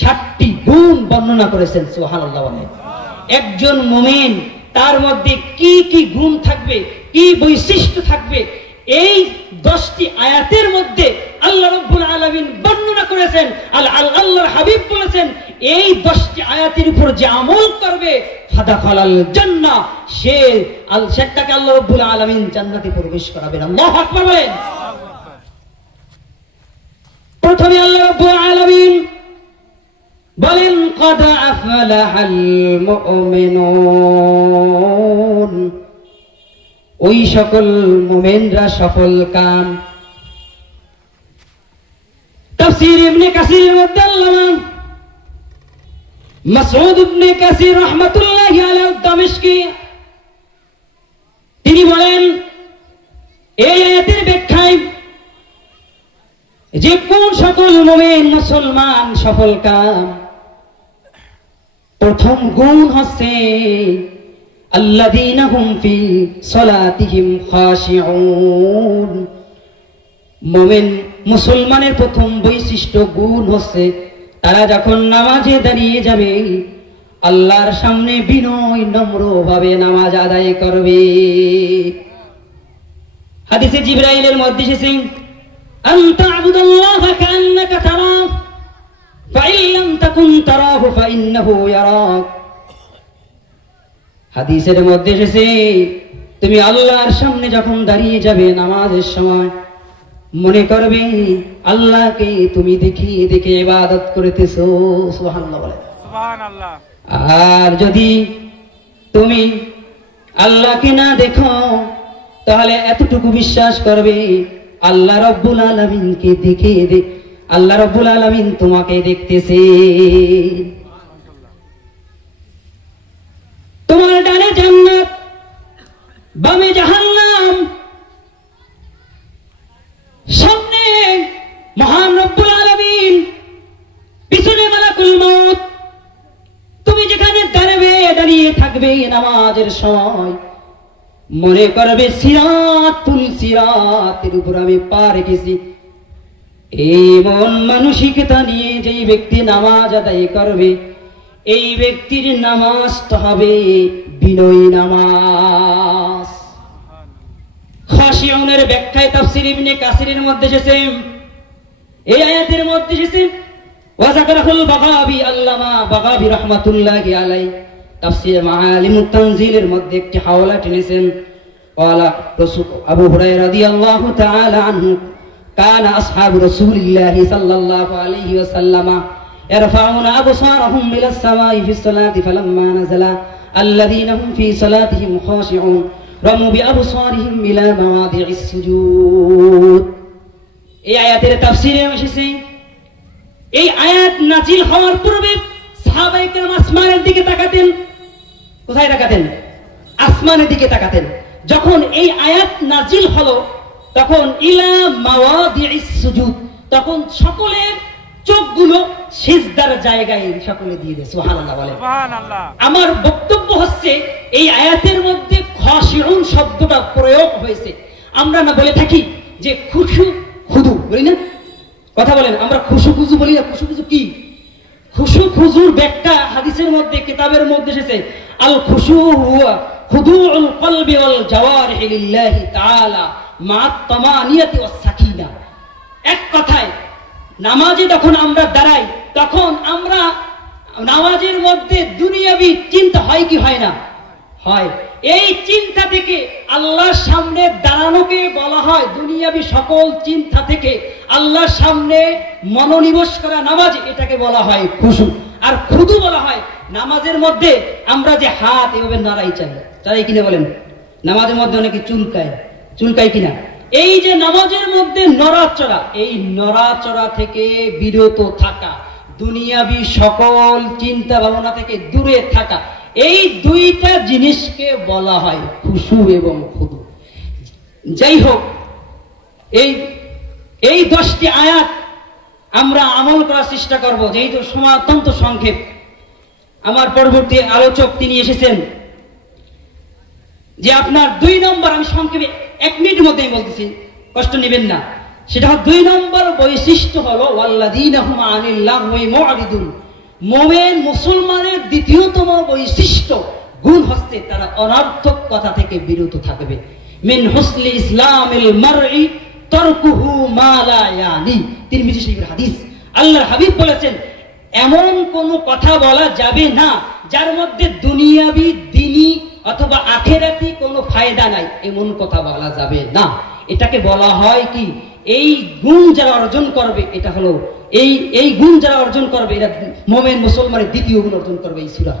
7টি গুণ বর্ণনা করেছেন। সুবহানাল্লাহ বলেন। একজন মুমিন তার মধ্যে কি কি গুণ থাকবে, কি বৈশিষ্ট্য থাকবে, এই 10টি আয়াতের মধ্যে আল্লাহ রাব্বুল আলামিন বর্ণনা করেছেন। আল্লাহর হাবিব বলেছেন, এই 10টি আয়াতের উপর যে আমল করবে ফাদাখালাল জান্নাহ, সেটাকে আল্লাহ রাব্বুল আলামিন জান্নাতে প্রবেশ করাবেন। আল্লাহু আকবার বলেন। প্রথমে আল্লাহ রাব্বুল আলামিন বলেন, قد أفلح المؤمنون, ওই সকল মুমিনরা সফল কাম। তাফসীর ইবনে কাসিরের মধ্যে আল্লামা মাসউদ ইবনে কাসির রাহমাতুল্লাহি আলাইহি দামেশকি তিনি বলেন, এই আয়াতের ব্যাখ্যায় যে কোন সকল মুমিন মুসলমান সফল কাম, প্রথম গুণ হচ্ছে আল্লাযীনা হুম ফি সালাতিহিম খাশিউন। মুমিন মুসলমানের প্রথম বৈশিষ্ট্য গুণ হচ্ছে তারা যখন নামাজে দাঁড়িয়ে যাবে আল্লাহর সামনে বিনয় নম্রভাবে নামাজ আদায় করবে। হাদিসে জিবরাইলের মধ্যে এসেছে, আনতা আবুদুল্লাহা কাআন্নাকা তারাহু ফাইন লাম তাকুন তারাহু ফাইন্নাহু ইয়ারাক। হাদিসের মধ্যে এসেছে, তুমি আল্লাহর সামনে যখন দাঁড়িয়ে যাবে নামাজের সময় মনে করবে আল্লাহকে তুমি দেখে দেখে ইবাদত করতেছো। সুবহানাল্লাহ বলে। সুবহানাল্লাহ। আর যদি তুমি আল্লাহকে না দেখো তাহলে এতটুকু বিশ্বাস করবে আল্লাহ রাব্বুল আলামিনকে দেখে আল্লাহ রাব্বুল আলামিন তোমাকে দেখতেছে। তোমার ডানে জান্নাত, বামে জাহান্নাম, সামনে মহান রব্বুল আলামিন, পিছনে মালাকুল মউত। তুমি যেখানে দাঁড়িয়ে থাকবে নামাজের সময় মনে করবে সিরাতের উপর আমি পার গেছি। এই মন মানসিকতা নিয়ে যেই ব্যক্তি নামাজ আদায় করবে এই ব্যক্তির নামাজটা হবে বিনয়ী নামাজ। খাশিউনের ব্যাখ্যায় তাফসীর ইবনে কাসিরের মধ্যে এসেছে, এই আয়াতের মধ্যে এসেছে ওয়া যাকারাহুল বাগাবি, আল্লামা বাগাবি রাহমাতুল্লাহি আলাইহি তাফসীর মাআলিমুত তানজিলের মধ্যে একটি হাওয়ালা টেনেছেন। ওয়ালা রাসূল আবু হুরায়রা রাদিয়াল্লাহু তাআলা আনহু কানা আসহাবু রাসূলিল্লাহি সাল্লাল্লাহু আলাইহি ওয়াসাল্লাম يرفعون أبصارهم إلى السماء في الصلاة فلما نزل الذين هم في صلاتهم خاشعون رموا بأبصارهم إلى مواضع السجود। এই আয়াতের তাফসীরে এসেছে, এই আয়াত নাজিল হওয়ার পূর্বে সাহাবায়ে কেরাম আসমানের দিকে তাকাতেন। কোথায় তাকাতেন? আসমানের দিকে তাকাতেন। যখন এই আয়াত নাজিল হলো তখন ইলা মাওয়াদি'is সুজুদ, তখন সকলের চোখগুলো সিজদার জায়গায় সকলে দিয়ে দেয়। সুবহানাল্লাহ বলে। সুবহানাল্লাহ। আমার বক্তব্য হচ্ছে এই আয়াতের মধ্যে খাশিউন শব্দটা প্রয়োগ হয়েছে। আমরা না বলে থাকি যে খুশু খুদু বলি না, কথা বলেন, আমরা খুশু খুজু বলি না। খুশু খুজু কি? খুশু খুজুর ব্যাখ্যা হাদিসের মধ্যে কিতাবের মধ্যে এসেছে, আল খুশু হুয়া খুদুউল কলবি ওয়াল জাওয়ারিহি লিল্লাহি তাআলা মা'আত তামানিয়াতি ওয়াস সাকিনা। এক কথায় নামাজে যখন আমরা দাঁড়াই তখন আমরা নামাজের মধ্যে দুনিয়াবি চিন্তা হয় কি হয় না? হয়। এই চিন্তা থেকে আল্লাহর সামনে দাঁড়ানোকে বলা হয়, দুনিয়াবি সকল চিন্তা থেকে আল্লাহর সামনে মনোনিবেশ করা নামাজ, এটাকে বলা হয় খুশু। আর খুদু বলা হয় নামাজের মধ্যে আমরা যে হাত এভাবে নাড়াই চাই কিনা বলেন? নামাজের মধ্যে অনেকে চুলকায় কিনা? এই যে নামাজের মধ্যে নড়াচড়া, এই নড়াচড়া থেকে বিরত থাকা, দুনিয়াবি সকল চিন্তা ভাবনা থেকে দূরে থাকা, এই দুইটা জিনিসকে বলা হয় খুশু এবং খুদু। যাই হোক, এই 10টি আয়াত আমরা আমল করার চেষ্টা করব। যেহেতু সময় অত্যন্ত সংক্ষেপ, আমার পরবর্তী আলোচক তিনি এসেছেন যে আপনার 2 নম্বর, আমি সংক্ষেপে 1 মিনিটের মধ্যেই বলতেছি, কষ্ট নেবেন না। সেটা 2 নম্বর বৈশিষ্ট্য হলো ওয়াল্লাযীনা হুম আনিল লাগওয়ি মুআরিদুন। মুমিন মুসলমানের দ্বিতীয়তম বৈশিষ্ট্য গুণ হচ্ছে তারা অনর্থক কথা থেকে বিরত থাকবে। মিন হুসনি ইসলামিল মারই তারকুহু মা লা ইয়ানি, তিরমিজি শরীফের হাদিস। আল্লাহর হাবিব বলেছেন এমন কোন কথা বলা যাবে না যার মধ্যে দুনিয়াবি দ্বীনি অথবা আখিরাতি কোনো ফায়দা নাই, এমন কথা বলা যাবে না। এটাকে বলা হয় কি, এই গুণ যারা অর্জন করবে, এটা হলো এই গুণ যারা অর্জন করবে এরা মুমিন মুসলমানের দ্বিতীয় গুণ অর্জন করবে এই সূরা।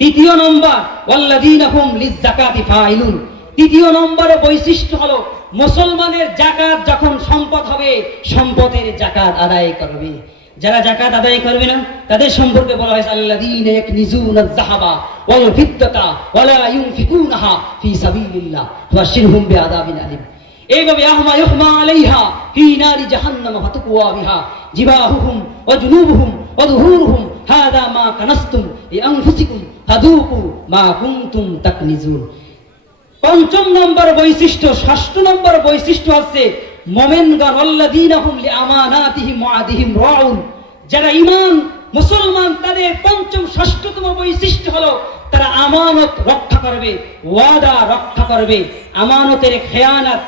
তৃতীয় নম্বর ওয়াল্লাযীনা হুম লিয-যাকাতি ফাইলুন। তৃতীয় নম্বরে বৈশিষ্ট্য হলো মুসলমানের যাকাত যখন সম্পদ হবে সম্পদের যাকাত আদায় করবে। যারা যাকাত আদায় করবে না তাদের সম্পর্কে বলা হয়েছে আল্লাযীনা ইয়াকনিজুনা আয-যাহাবা ওয়াল ফিদ্দাতা ওয়া লা ইউনফিকুনাহা ফি সাবিলিল্লাহ ফাশিরহুম বিআযাবিন আলীম। এইভাবে ইউহমা আলাইহা ফি নারি জাহান্নাম ফাতুকওয়া বিহা জিবাহুহুম ওয়া জুনুবুহুম ওয়া যুহুরুহুম হাযা মা কানাসতুম লিআনফুসিকুম ফাযুকু মা কুনতুম তাকনিজুন। পঞ্চম নম্বর বৈশিষ্ট্য, ষষ্ঠ নম্বর বৈশিষ্ট্য হচ্ছে মুমিনগণ আল্লাযীনা হুম লিআমানাতিহিম ওয়া আহদিহিম রাউন। যারা ঈমান মুসলমান তাদের পঞ্চম ষষ্ঠতম বৈশিষ্ট্য হলো তারা আমানত রক্ষা করবে, ওয়াদা রক্ষা করবে। আমানতের খেয়ানত,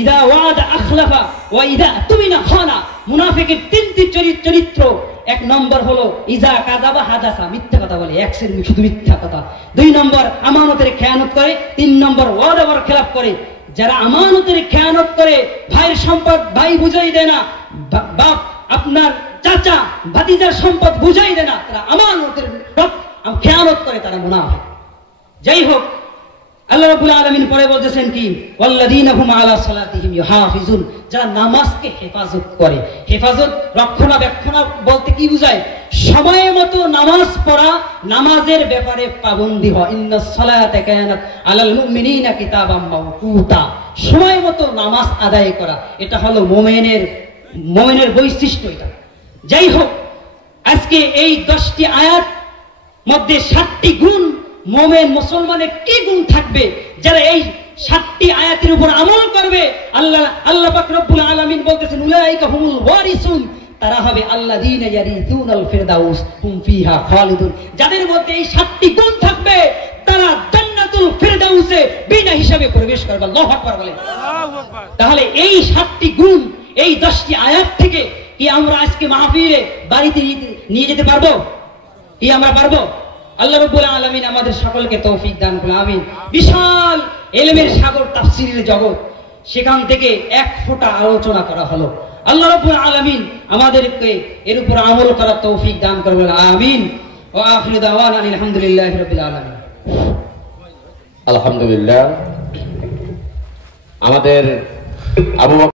ইদা ওয়াদা আখলাফা ওয়া ইদা তুমিনা খানা। মুনাফিকের তিনটি চরিত্র। এক নম্বর হলো ইজা কাযাবা হাদাসা, মিথ্যা কথা বলে, শুধু মিথ্যা কথা। 2 নম্বর আমানতের খেয়ানত করে। 3 নম্বর ওয়াদার খেলাফ করে। যারা আমানতের খেয়ানত করে, ভাইয়ের সম্পদ ভাই বুঝাই দেয় না, বাপ আপনার চাচা ভাতিজার সম্পদ বুঝাই দেয় না, তারা আমানতের খেয়ানত করে, তারা মুনাফিক। যাই হোক, আল্লাহ রাব্বুল আলামিন পরে বলতেছেন কি, ওয়াল্লাযীনা হুম আলা সালাতিহিম ইউহাফিজুন। যারা নামাজকে হেফাজত করে। হেফাজত রক্ষণাবেক্ষণ বলতে কি বোঝায়? সময় মতো নামাজ পড়া, নামাজের ব্যাপারে পাবন্দী হয়। ইন্নাস সালাতা কানাত আলাল মুমিনিনা কিতাবাম মাওকুতা। সময় মতো নামাজ আদায় করা, এটা হলো মুমিনের বৈশিষ্ট্য এটা। যাই হোক, আজকে এই 10টি আয়াত মধ্যে 7টি গুণ মুমিন মুসলমানের কি গুণ থাকবে যারা এই 7টি আয়াতের উপর আমল করবে? আল্লাহ পাক রব্বুল আলামিন বলতেছেন উলাইকা হুমুল ওয়ারিসুন। তারা হবে আল্লাযীনা ইয়ারিসুনাল ফিরদাউস হুম ফিহা খালিদুন। যাদের মধ্যে এই 7টি গুণ থাকবে তারা জান্নাতুল ফিরদাউসে বিনা হিসাবে প্রবেশ করবে। আল্লাহু আকবার বলেন। আল্লাহু আকবার। তাহলে এই 7টি গুণ এই 10টি আয়াত থেকে কি আমরা আজকে মাহফিলে বাড়িতে নিয়ে যেতে পারবো? কি আমরা পারবো? আল্লাহ রাব্বুল আলামিন আমাদের সকলকে তৌফিক দান করুন, আমিন। বিশাল ইলমের সাগর তাফসীরের জগৎ, সেখান থেকে এক ফোঁটা আলোচনা করা হলো। আল্লাহ রাব্বুল আলামিন আমাদেরকে এর উপর আমল করার তৌফিক দান করবেন, আমিন। ওয়া আখিরু দাওয়ানা আলহামদুলিল্লাহি রাব্বিল আলামিন। আলহামদুলিল্লাহ। আমাদের আবু